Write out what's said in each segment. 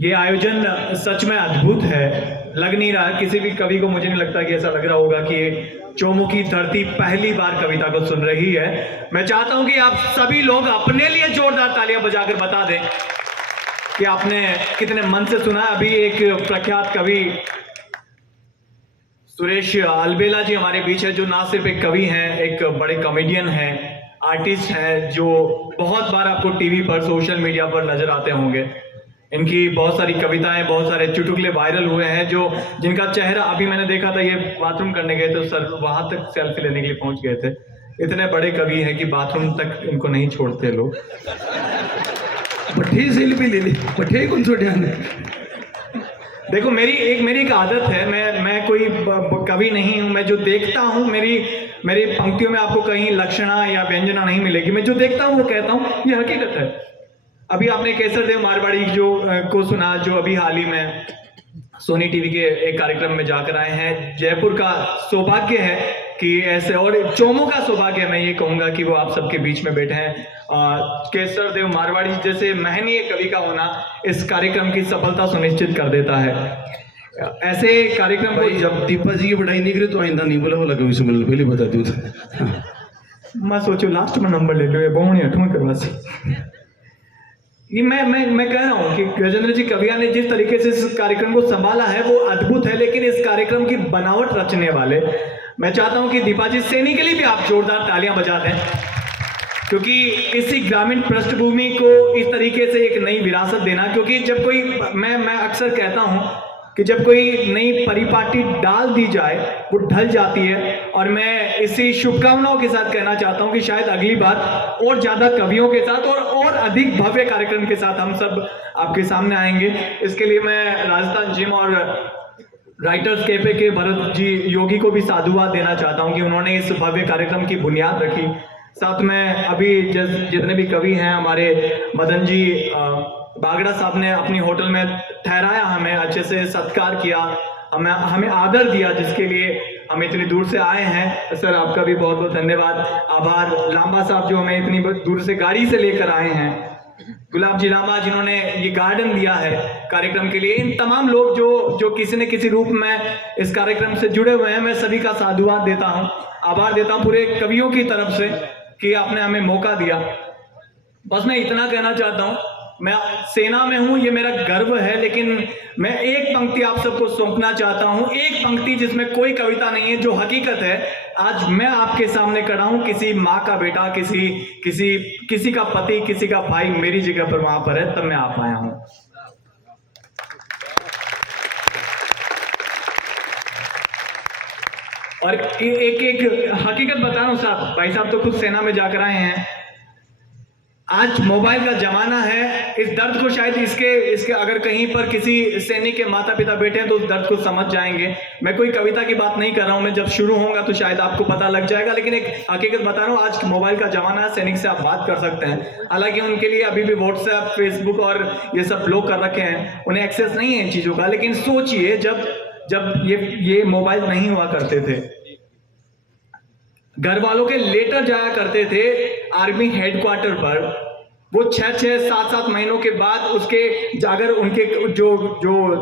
ये आयोजन सच में अद्भुत है। लग नहीं रहा किसी भी कवि को, मुझे नहीं लगता कि ऐसा लग रहा होगा कि चौमुखी धरती पहली बार कविता को सुन रही है। मैं चाहता हूं कि आप सभी लोग अपने लिए जोरदार तालियां बजाकर बता दें कि आपने कितने मन से सुना। अभी एक प्रख्यात कवि सुरेश अलबेला जी हमारे बीच है, जो ना सिर्फ एक कवि हैं, एक बड़े कॉमेडियन हैं, आर्टिस्ट हैं, जो बहुत बार आपको टीवी पर, सोशल मीडिया पर नजर आते होंगे। इनकी बहुत सारी कविताएं, बहुत सारे चुटकुले वायरल हुए हैं, जिनका चेहरा अभी मैंने देखा था, ये बाथरूम करने गए तो सर वहां तक सेल्फी लेने के लिए पहुंच गए थे। इतने बड़े कवि हैं कि बाथरूम तक इनको नहीं छोड़ते लोग। पठे सेल्फी ले ली, पठे कौन सो ध्यान है। देखो मेरी एक आदत है, मैं कोई कवि नहीं हूं। मैं जो देखता हूं, मेरी पंक्तियों में आपको कहीं लक्षणा या व्यंजना नहीं मिलेगी। मैं जो देखता हूं वो कहता हूं, ये हकीकत है। अभी आपने केसरदेव मारवाड़ी को सुना, जो अभी हाल ही में सोनी टीवी के एक कार्यक्रम में जाकर आए हैं। जयपुर का सौभाग्य है कि ऐसे, और चोमो का सौभाग्य मैं ये कहूंगा कि वो आप सबके बीच में बैठे हैं। केसरदेव मारवाड़ी जैसे महनीय कवि का होना इस कार्यक्रम की सफलता सुनिश्चित कर देता है। ऐसे कार्यक्रम को जब दीपा जी की बढ़ाई नहीं करे तो आइंदा नहीं बोला वाला कभी से मिल पहले बता दो। मैं सोचू लास्ट में नंबर ले लो, बहुणी अठवीं करवा सी। ये मैं कह रहा हूं कि गजेंद्र जी कविया ने जिस तरीके से इस कार्यक्रम को संभाला है वो अद्भुत है, लेकिन इस कार्यक्रम की बनावट रचने वाले, मैं चाहता हूं कि दीपा जी सैनी के लिए भी आप जोरदार तालियां बजा दें, क्योंकि इसी ग्रामीण पृष्ठभूमि को इस तरीके से एक नई विरासत देना। क्योंकि जब कोई, मैं अक्सर कहता हूं कि जब कोई नई परिपाटी डाल दी जाए वो ढल जाती है, और मैं इसी शुभकामनाओं के साथ कहना चाहता हूं कि शायद अगली बार और ज्यादा कवियों के साथ और अधिक भव्य कार्यक्रम के साथ हम सब आपके सामने आएंगे। इसके लिए मैं राजस्थान जिम और राइटर्स कैफे के भरत जी योगी को भी साधुवाद देना चाहता हूं कि उन्होंने इस भव्य कार्यक्रम की बुनियाद रखी। साथ में अभी जितने भी कवि हैं, हमारे मदन जी बागड़ा साहब ने अपनी होटल में ठहराया, हमें अच्छे से सत्कार किया, हमें आदर दिया, जिसके लिए हम इतनी दूर से आए हैं। सर आपका भी बहुत बहुत धन्यवाद, आभार। लांबा साहब जो हमें इतनी दूर से गाड़ी से लेकर आए हैं, गुलाब जी लांबा जिन्होंने ये गार्डन दिया है कार्यक्रम के लिए, इन तमाम लोग जो किसी न किसी रूप में इस कार्यक्रम से जुड़े हुए हैं, मैं सभी का साधुवाद देता हूं, आभार देता हूं पूरे कवियों की तरफ से कि आपने हमें मौका दिया। बस मैं इतना कहना चाहता हूं, मैं सेना में हूं, ये मेरा गर्व है, लेकिन मैं एक पंक्ति आप सबको सौंपना चाहता हूं, एक पंक्ति जिसमें कोई कविता नहीं है, जो हकीकत है। आज मैं आपके सामने खड़ा हूं, किसी माँ का बेटा, किसी का पति, किसी का भाई मेरी जगह पर वहां पर है, तब मैं आ पाया हूं। और एक हकीकत बता रहा हूं साहब, भाई साहब तो खुद सेना में जाकर आए हैं। आज मोबाइल का जमाना है, इस दर्द को शायद इसके अगर कहीं पर किसी सैनिक के माता पिता बैठे हैं तो उस दर्द को समझ जाएंगे। मैं कोई कविता की बात नहीं कर रहा हूं, मैं जब शुरू होऊंगा तो शायद आपको पता लग जाएगा, लेकिन एक हकीकत बता रहा हूं, आज मोबाइल का जमाना है, सैनिक से आप बात कर सकते हैं। हालांकि उनके लिए अभी भी व्हाट्सएप, फेसबुक और ये सब ब्लॉक कर रखे हैं, उन्हें एक्सेस नहीं है इन चीजों का। लेकिन सोचिए जब ये मोबाइल नहीं हुआ करते थे, घर वालों के लेटर जाया करते थे आर्मी हेडक्वार्टर पर, वो 6-6, 7-7 महीनों के बाद उसके अगर उनके जो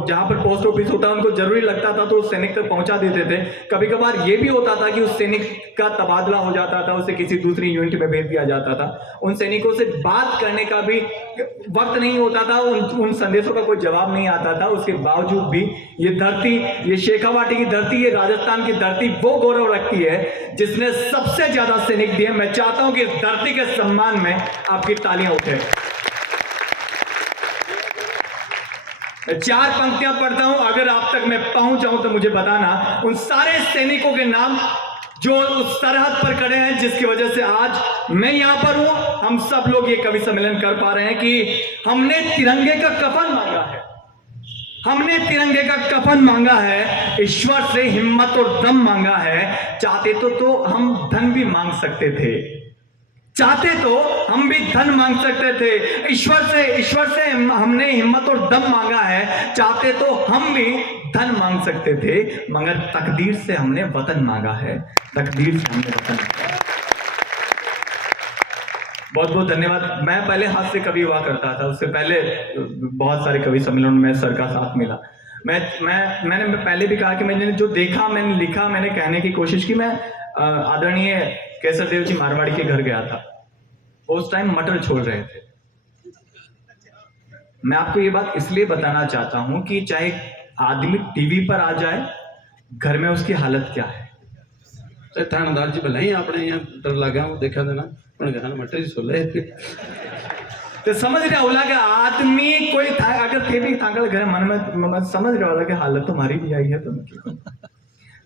जहां पर पोस्ट ऑफिस होता है उनको जरूरी लगता था तो उस सैनिक तक पहुंचा देते थे। कभी कभार ये भी होता था कि उस सैनिक का तबादला हो जाता था, उसे किसी दूसरी यूनिट में भेज दिया जाता था। उन सैनिकों से बात करने का भी वक्त नहीं होता था, उन संदेशों का कोई जवाब नहीं आता था। उसके बावजूद भी ये धरती, ये शेखावाटी की धरती, ये राजस्थान की धरती वो गौरव रखती है जिसने सबसे ज्यादा सैनिक दिए। मैं चाहता हूं कि इस धरती के सम्मान में आपकी तालियां उठे। 4 पंक्तियां पढ़ता हूं, अगर आप तक मैं पहुंच जाऊं तो मुझे बताना। उन सारे सैनिकों के नाम जो उस सरहद पर खड़े हैं, जिसकी वजह से आज मैं यहां पर हूं, हम सब लोग ये कवि सम्मेलन कर पा रहे हैं कि हमने तिरंगे का कफन मांगा है, हमने तिरंगे का कफन मांगा है, ईश्वर से हिम्मत और दम मांगा है। चाहते तो हम धन भी मांग सकते थे, चाहते तो हम भी धन मांग सकते थे। ईश्वर से हमने हिम्मत और दम मांगा है, चाहते तो हम भी धन मांग सकते थे, मगर तकदीर से हमने वतन मांगा है, तकदीर से हमने वतन। बहुत बहुत धन्यवाद। मैं पहले हाथ से कवि हुआ करता था, उससे पहले बहुत सारे कवि सम्मेलन में सर का साथ मिला। मैंने पहले भी कहा कि मैंने जो देखा, मैंने लिखा, मैंने कहने की कोशिश की। मैं आदरणीय केसर देव जी मारवाड़ी के घर गया था, उस टाइम मटर छोड़ रहे थे। मैं आपको ये बात इसलिए बताना चाहता हूं कि चाहे आदमी टीवी पर आ जाए, घर में उसकी हालत क्या है। तो थानेदार जी भले ही आपने यहाँ डर लगा वो देखा था ना, पण घर मटर ही सोले तो समझ रहा होला कि आदमी कोई था, अगर थे भी थांगल घर मन में समझ रहा होला कि हालत तो हमारी भी आई है,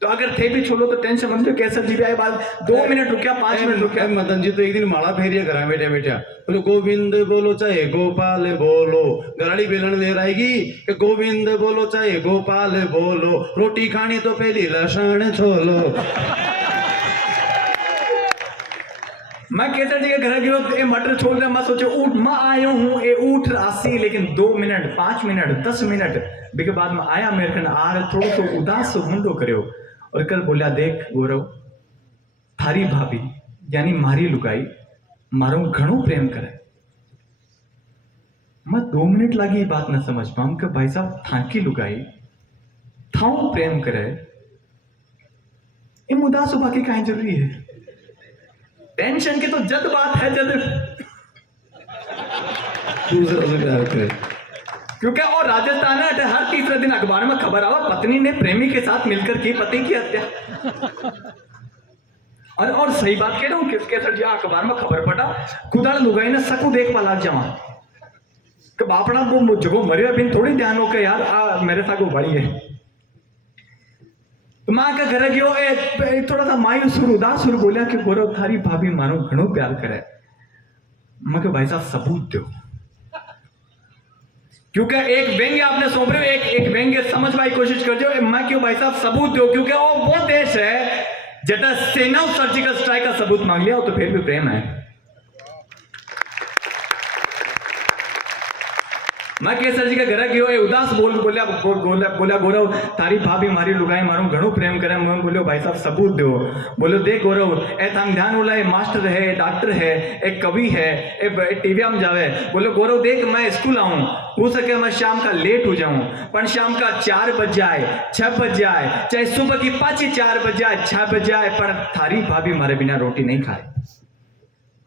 तो अगर थे भी छोड़ो तो टेंशन मत लो। केसर जी भी आए, बाद 2 मिनट रुकिया, 5 मिनट रुकिया। मदन जी तो एक दिन माला फेरिया करा बैठा बैठा, बोलो गोविंद बोलो चाहे गोपाल बोलो, गराड़ी बेलन ले आएगी कि गोविंद बोलो चाहे गोपाल बोलो, रोटी खानी तो पहली लहसुन छोलो। मैं केसर जी के घर गयो, ये मटर छोड़ रहा, मैं सोचे उठ, मैं आयो हूँ ये उठ राशि, लेकिन 2 मिनट 5 मिनट 10 मिनट के बाद में आया मेरे कन आ रहे, थोड़ा तो उदास मुंडो करो और कल बोला, देख गौरव, थारी भाभी यानी मारी लुगाई मारो घणो प्रेम करे। मैं 2 मिनट लगी ये बात न समझ पाऊं कि भाई साहब थाकी लुगाई थाऊ प्रेम करे, ये उदास होगा की कहीं जरूरी है। टेंशन की तो जद बात है, जद दूसरा से प्यार करे, क्योंकि और राजस्थान है हर तीसरे दिन अखबार में खबर आवा, पत्नी ने प्रेमी के साथ मिलकर की पति की हत्या। और सही बात कह रहा हूं, किसके सर जी अखबार में खबर पड़ा, खुदा लुगाई ने सकू देख पा लाग जावा कि बापड़ा वो जगो मरिया बिन थोड़ी ध्यान हो के यार मेरे साथ वो बड़ी है। तो मां का घर गयो, थोड़ा सा मायूस उदास बोलिया कि गौरव थारी भाभी मारो घणो प्यार करे। मैं भाई साहब सबूत दो, क्योंकि एक व्यंग्य आपने सौंप रहे हो, एक व्यंग्य समझने की कोशिश कर दो। मैं क्यों भाई साहब सबूत दो, क्योंकि वो देश है जटा सेना सर्जिकल स्ट्राइक का सबूत मांग लिया, तो फिर भी प्रेम है। मैं केसर जी का घर गयो, उदास बोला गौरव तारी भाभी मारी लुगाई मारो घणो प्रेम करे। मैं बोलो भाई साहब सबूत दो। बोलो देख गौरव, ए थांग ध्यान होला, मास्टर है, डॉक्टर है, एक कवि है, टीवी में जावे। बोलो गौरव देख, मैं स्कूल आऊं, हो सके मैं शाम का लेट हो जाऊं, पर शाम का 4 बज जाए, 6 बज जाए, चाहे सुबह की 5-4 बज जाए, 6 बज जाए, पर थारी भाभी मारे बिना रोटी नहीं खाए।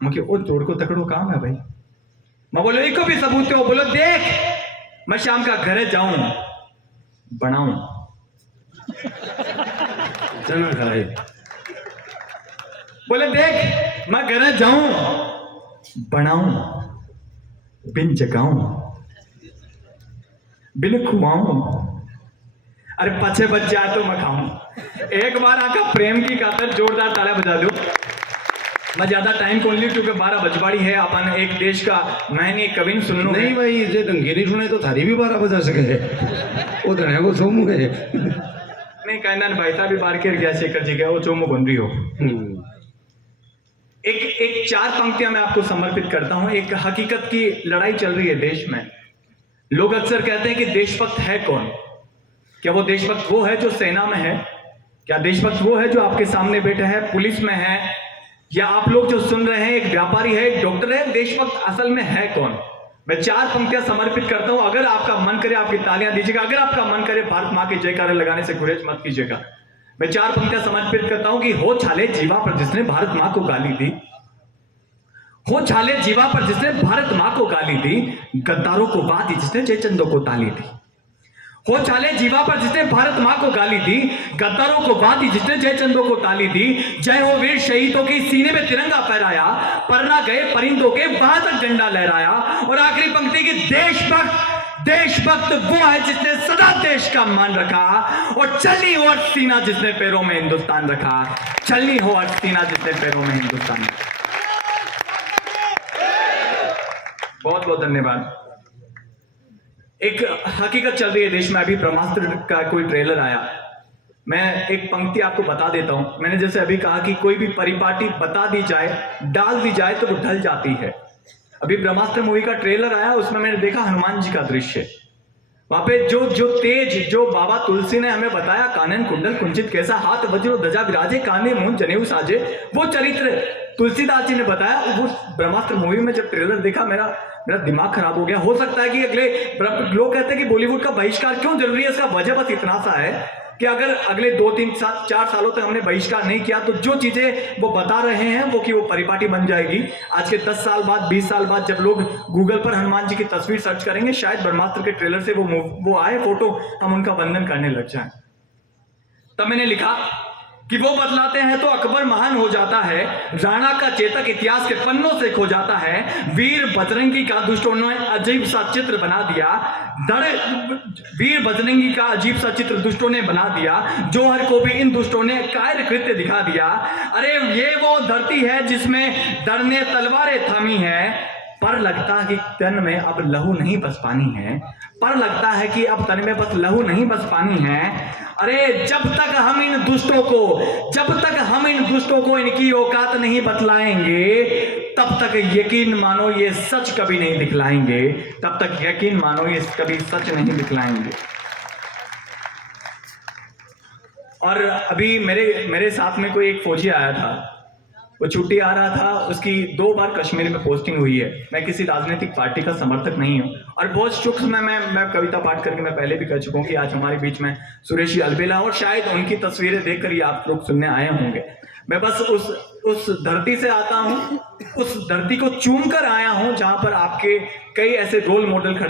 मुझे वो जोड़ को तकड़ो काम है भाई। मैं बोलो एक भी सबूत हो। बोलो देख, मैं शाम का घर जाऊं, बनाऊं चना खाए। बोले देख, मैं घर जाऊं, बनाऊं, बिन जगाऊं, बिन खुआऊं, अरे 5 बज जाए तो मैं खाऊं। एक बार आका प्रेम की खातर जोरदार तालियां बजा दो। मैं ज्यादा टाइम कौन लियो, क्योंकि 12 बजवाड़ी है, अपन एक देश का मैंने कविन सुन लो। नहीं भाई, जे ढंगे नहीं सुने तो थारी भी 12 बजा सके, वो धनिया को सोमू है नहीं कहना भाई साहब भी बार के गया शेखर जी का वो चोमो बन रही हो। एक 4 पंक्तियां मैं आपको समर्पित करता हूं। एक हकीकत की लड़ाई चल रही है देश में। लोग अक्सर कहते हैं कि देशभक्त है कौन? क्या वो देशभक्त वो है जो सेना में है? क्या देशभक्त वो है जो आपके सामने बैठा है, पुलिस में है, या आप लोग जो सुन रहे हैं एक व्यापारी है, एक डॉक्टर है? देशभक्त असल में है कौन? मैं 4 पंक्तियां समर्पित करता हूं। अगर आपका मन करे आपकी तालियां दीजिएगा, अगर आपका मन करे भारत मां के जयकारे लगाने से गुरेज मत कीजिएगा। मैं 4 पंक्तियां समर्पित करता हूं कि हो छाले जीवा पर जिसने भारत मां को गाली दी, हो छाले जीवा पर जिसने भारत मां को गाली दी, गद्दारों को बात दी जिसने जयचंदों को ताली दी। हो चाले जीवा पर जिसने भारत मां को गाली दी, गद्दारों को बात दी जिसने जयचंदों को ताली दी। जय हो वीर शहीदों की, सीने में तिरंगा फहराया, परना गए परिंदों के वहां तक झंडा लहराया। और आखिरी पंक्ति की, देशभक्त वो है जिसने सदा देश का मान रखा, और चलनी हो सीना जिसने पैरों में हिंदुस्तान रखा, चलनी हो सीना जिसने पैरों में हिंदुस्तान रखा। बहुत बहुत धन्यवाद। एक हकीकत चल रही है देश में, अभी ब्रह्मास्त्र का कोई ट्रेलर आया। मैं एक पंक्ति आपको बता देता हूं। मैंने जैसे अभी कहा कि कोई भी परिपाटी बता दी जाए, डाल दी जाए तो वो ढल जाती है। अभी ब्रह्मास्त्र मूवी का ट्रेलर आया, उसमें मैंने देखा हनुमान जी का दृश्य। वहां पे जो तेज जो बाबा तुलसी ने हमें बताया, कानन कुंडल कुंचित कैसा, हाथ वज्र ध्वजा विराजे, कांधे मूंज जनेऊ साजे, वो चरित्र तुलसीदास जी ने बताया। वो ब्रह्मास्त्र मूवी में जब ट्रेलर देखा मेरा दिमाग खराब हो गया। हो सकता है कि अगले लोग कहते हैं कि बॉलीवुड का बहिष्कार क्यों जरूरी है, इसका वजह बस इतना सा है कि अगर अगले 2-3-4 सालों तक हमने बहिष्कार नहीं किया तो जो चीजें वो बता रहे हैं वो कि वो परिपाटी बन जाएगी। आज के 10 साल बाद 20 साल बाद जब लोग गूगल पर हनुमान जी की तस्वीर सर्च करेंगे, शायद ब्रह्मास्त्र के ट्रेलर से वो आए फोटो, हम उनका वंदन करने लग जाएं। तब मैंने लिखा कि वो बतलाते हैं तो अकबर महान हो जाता है, राणा का चेतक इतिहास के पन्नों से खो जाता है, वीर बजरंगी का दुष्टों ने अजीब सा चित्र बना दिया, वीर बजरंगी का अजीब सा चित्र दुष्टों ने बना दिया, जौहर को भी इन दुष्टों ने कायर कृत्य दिखा दिया। अरे ये वो धरती है जिसमें डर ने तलवारें थामी है, पर लगता है कि तन में अब लहू नहीं बस पानी है, पर लगता है कि अब तन में बस लहू नहीं बस पानी है। अरे जब तक हम इन दुष्टों को इनकी औकात नहीं बतलाएंगे, तब तक यकीन मानो ये सच कभी नहीं दिखलाएंगे, तब तक यकीन मानो ये कभी सच नहीं दिखलाएंगे। और अभी मेरे साथ में कोई एक फौजी आया था, वो छुट्टी आ रहा था, उसकी 2 बार कश्मीर में पोस्टिंग हुई है। मैं किसी राजनीतिक पार्टी का समर्थक नहीं हूं और बहुत सूक्ष्म मैं कविता पाठ करके मैं पहले भी कह चुका हूं कि आज हमारे बीच में सुरेशी अलबेला और शायद उनकी तस्वीरें देखकर ही आप लोग सुनने आए होंगे। मैं बस उस धरती से आता हूं, उस धरती को चूम कर आया हूं जहां पर आपके कई ऐसे रोल मॉडल खड़े